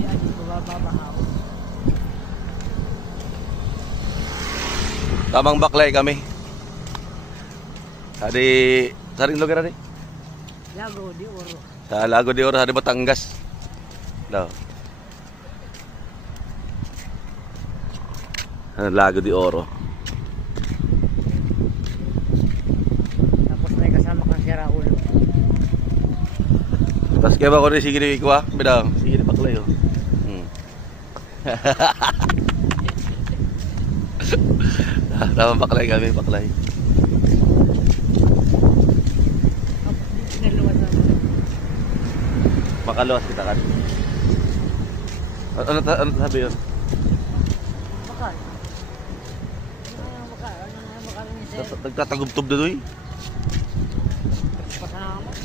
Yan, bababa ako. Tamang baklay kami. Sa ring lugar ni? Lago di Oro. Sa Lago de Oro, sa Batangas. Daw. Lago de Oro. Tapos may kasama kang si Raul. Tapos kaya ba ko rin sige ni Ikuha? Bidang, sige ni baklay oh. Tamang baklay kami, baklay. Tapos di pinaluwas ako. Makaluwas kita kan. Ano sabi yun? Bakal. Ano na bakal ni Sir? Nagtatagubtob na doon eh. Pasalamat.